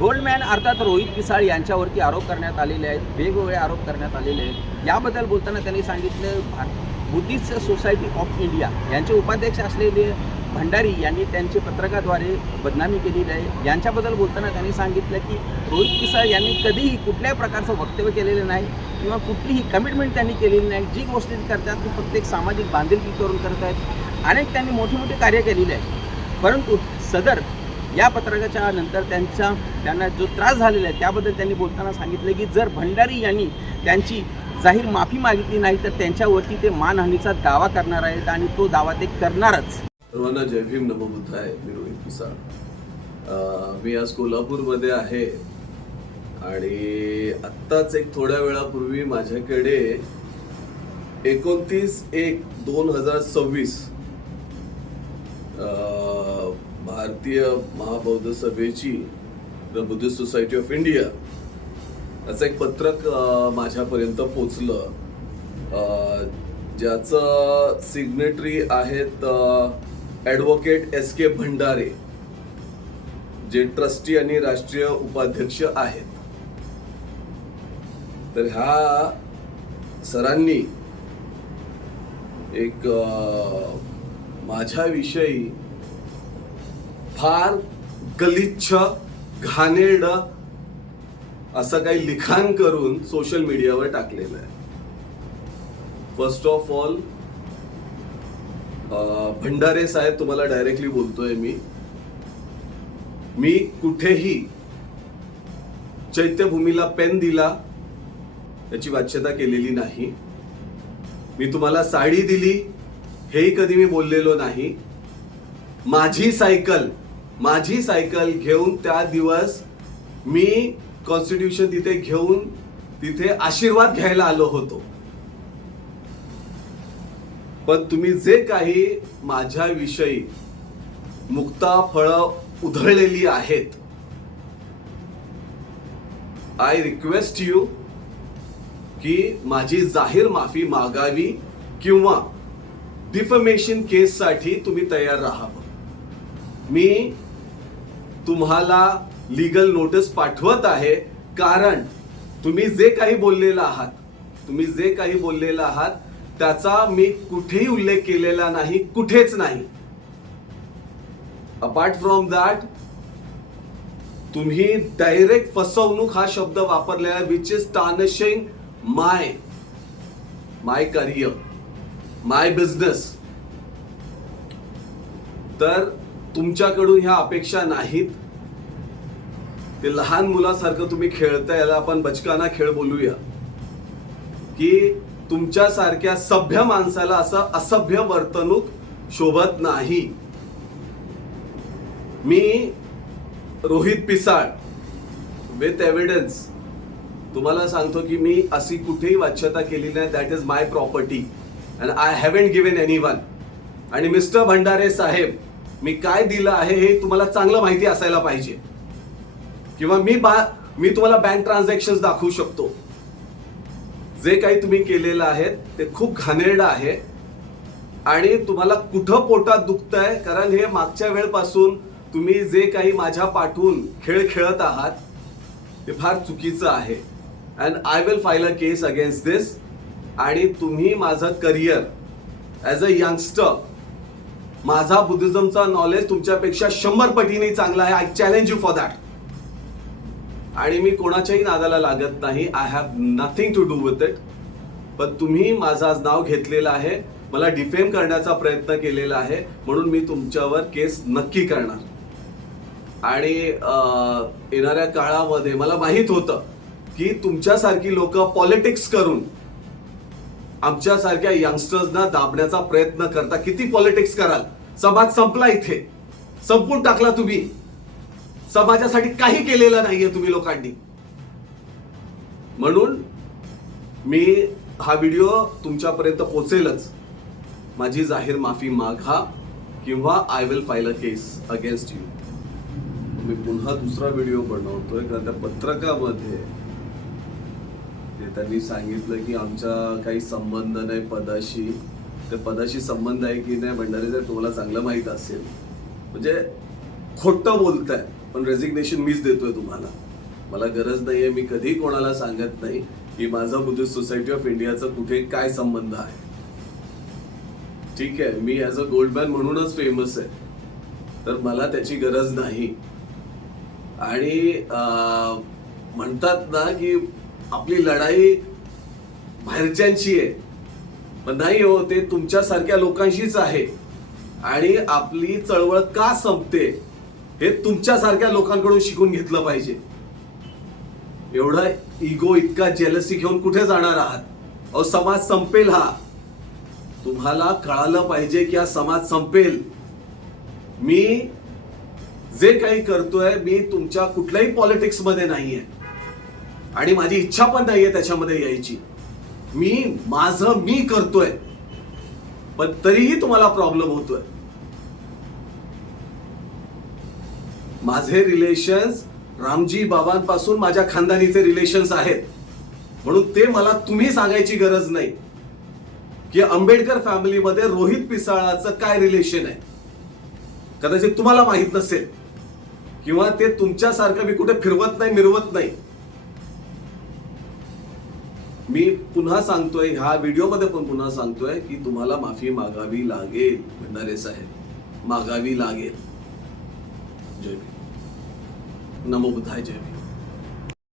Goldman अर्थात रोहित पिसाळ यांच्यावरती आरोप करण्यात आलेले आहेत, वेगवेगळे आरोप करण्यात आलेले आहेत. याबद्दल बोलताना त्यांनी सांगितलं बुद्धिस्ट सोसायटी ऑफ इंडिया यांचे उपाध्यक्ष असलेले भंडारी यांनी त्यांचे पत्रकाद्वारे बदनामी केलेली आहे. यांच्याबद्दल बोलताना त्यांनी सांगितलं की रोहित पिसाळ यांनी कधीही कुठल्याही प्रकारचं वक्तव्य केलेलं नाही किंवा कुठलीही कमिटमेंट त्यांनी केलेली नाही. जी गोष्टी करतात ती फक्त एक सामाजिक बांधिलकी करून करत आहेत. अनेक त्यांनी मोठी मोठी कार्य केलेली आहेत, परंतु सदर या पत्रकाच्या नंतर त्यांना जो त्रास झालेला आहे त्याबद्दल त्यांनी बोलताना सांगितलं की जर भंडारी यांनी त्यांची जाहीर माफी मागितली नाही तर त्यांच्यावरती ते मानहानीचा दावा करणार आहेत आणि तो दावा ते करणारच. सर्वांना जय भीम, नमो बुद्धाय. मी रोहित पिसाळ. मी आज कोल्हापूरमध्ये आहे आणि आत्ताच एक थोड्या वेळापूर्वी माझ्याकडे 29/1/2026 भारतीय महाबौद्ध सभेची the Buddhist society of India असं एक पत्रक माझ्यापर्यंत पोचलं, ज्याचं सिग्नेटरी आहेत ॲडव्होकेट S.K. भंडारे, जे ट्रस्टी आणि राष्ट्रीय उपाध्यक्ष आहेत. तर ह्या सरांनी एक माझ्याविषयी फार गलिच्छ, घाणेरडं असं काही लिखाण करून सोशल मीडियावर टाकलेलं आहे. फर्स्ट ऑफ ऑल, भंडारे साहेब, तुम्हाला डायरेक्टली बोलतोय मी कुठेही चैत्यभूमीला पेन दिला याची वाच्यता केलेली नाही. मी तुम्हाला साडी दिली हेही कधी मी बोललेलो नाही. माझी सायकल घेऊन त्या दिवस मी कॉन्स्टिट्यूशन तिथे घेऊन तिथे आशीर्वाद घ्यायला आलो होतो. पण तुम्ही जे काही माझ्याविषयी मुक्ताफळं उधळलेली आहेत, आय रिक्वेस्ट यू की माझी जाहीर माफी मागावी किंवा डिफमेशन केससाठी तुम्ही तयार राहावं. मी तुम्हाला लीगल नोटीस पाठवत आहे, कारण तुम्ही जे काही बोललेला आहात त्याचा मी कुठेही उल्लेख केलेला नाही, कुठेच नाही. अपार्ट फ्रॉम दॅट, तुम्ही डायरेक्ट फसवणूक हा शब्द वापरलेला, which is tarnishing my career, my business. तर तुमच्याकडून ह्या अपेक्षा नाहीत. ते लहान मुलासारखं तुम्ही खेळता, याला आपण बचकाना खेळ बोलूया, की तुमच्यासारख्या सभ्य माणसाला असं असभ्य वर्तणूक शोभत नाही. मी रोहित पिसाळ विथ एव्हिडन्स तुम्हाला सांगतो की मी अशी कुठेही वाच्यता केली नाही. That is my property and I haven't given anyone. आणि मिस्टर भंडारे साहेब, मी काय दिलं आहे हे तुम्हाला चांगलं माहिती असायला पाहिजे, किंवा मी तुम्हाला बँक ट्रान्झॅक्शन दाखवू शकतो. जे काही तुम्ही केलेलं आहे ते खूप घाणेरडं आहे आणि तुम्हाला कुठं पोटात दुखतंय, कारण हे मागच्या वेळपासून तुम्ही जे काही माझ्या पाठवून खेळ खेळत आहात ते फार चुकीचं आहे. And I will file a case against this. आणि तुम्ही माझं करिअर ॲज अ यंगस्टर, माझा बुद्धिझमचा नॉलेज तुमच्यापेक्षा 100 पटीने चांगला आहे. I challenge you for that. आणि मी कोणाच्याही नादाला लागत नाही. I have nothing to do with it. पण तुम्ही माझं आज नाव घेतलेलं आहे, मला डिफेम करण्याचा प्रयत्न केलेला आहे, म्हणून मी तुमच्यावर केस नक्की करणार. आणि येणाऱ्या काळामध्ये मला माहित होतं की तुमच्यासारखी लोक पॉलिटिक्स करून आमच्यासारख्या यंगस्टर्सना दाबण्याचा प्रयत्न करता. किती पॉलिटिक्स कराल? समाज संपला, इथे संपून टाकला तुम्ही. समाजासाठी काही केलेलं नाहीये तुम्ही लोकांनी. म्हणून मी हा व्हिडिओ तुमच्यापर्यंत पोहोचेलच. माझी जाहीर माफी मागा किंवा I will file a case against you. मी पुन्हा दुसरा व्हिडिओ बनवतोय, कारण त्या पत्रकामध्ये त्यांनी सांगितलं की आमचा काही संबंध नाही पदाशी. त्या पदाशी संबंध आहे की नाही भंडारे साहेब तुम्हाला चांगलं माहित असेल. म्हणजे खोटं बोलताय. पण रेझिग्नेशन मीच देतोय तुम्हाला. मला गरज नाहीये, मी कधी कोणाला सांगत नाही की माझा बुद्धिस्ट सोसायटी ऑफ इंडियाचा कुठे काय संबंध आहे. ठीक आहे, मी ॲज अ गोल्डमॅन म्हणूनच फेमस आहे, तर मला त्याची गरज नाही. आणि म्हणतात ना की आपली लढाई बाहेरच्यांची आहे, पण नाही हो, ते तुमच्यासारख्या लोकांशीच आहे. आणि आपली चळवळ का संपते हे तुमच्यासारख्या लोकांकडून शिकून घेतलं पाहिजे. एवढा इगो, इतका जेलसी घेऊन कुठे जाणार आहात? अहो, समाज संपेल. हा तुम्हाला कळालं पाहिजे की हा समाज संपेल. मी जे काही करतोय, मी तुमच्या कुठल्याही पॉलिटिक्स मध्ये नाहीये आणि माझी इच्छा पण नाहीये त्याच्यामध्ये यायची. माझं मी करतोय, पण तरीही तुम्हाला प्रॉब्लेम होतोय. माझे रिलेशन्स रामजी बाबांपासून माझ्या खानदानीचे रिलेशन्स आहेत, म्हणून ते मला तुम्ही सांगायची गरज नाही की आंबेडकर फॅमिलीमध्ये रोहित पिसाळाचं काय रिलेशन आहे. कदाचित तुम्हाला माहित नसेल, किंवा ते तुमच्यासारखं मी कुठे फिरवत नाही, मिरवत नाही. मी पुन्हा सांगतोय, ह्या व्हिडिओमध्ये पण पुन्हा सांगतोय की तुम्हाला माफी मागावी लागेल भंडारे साहेब, मागावी लागेल. जय भीम. नमो बुद्धाय. जय भीम.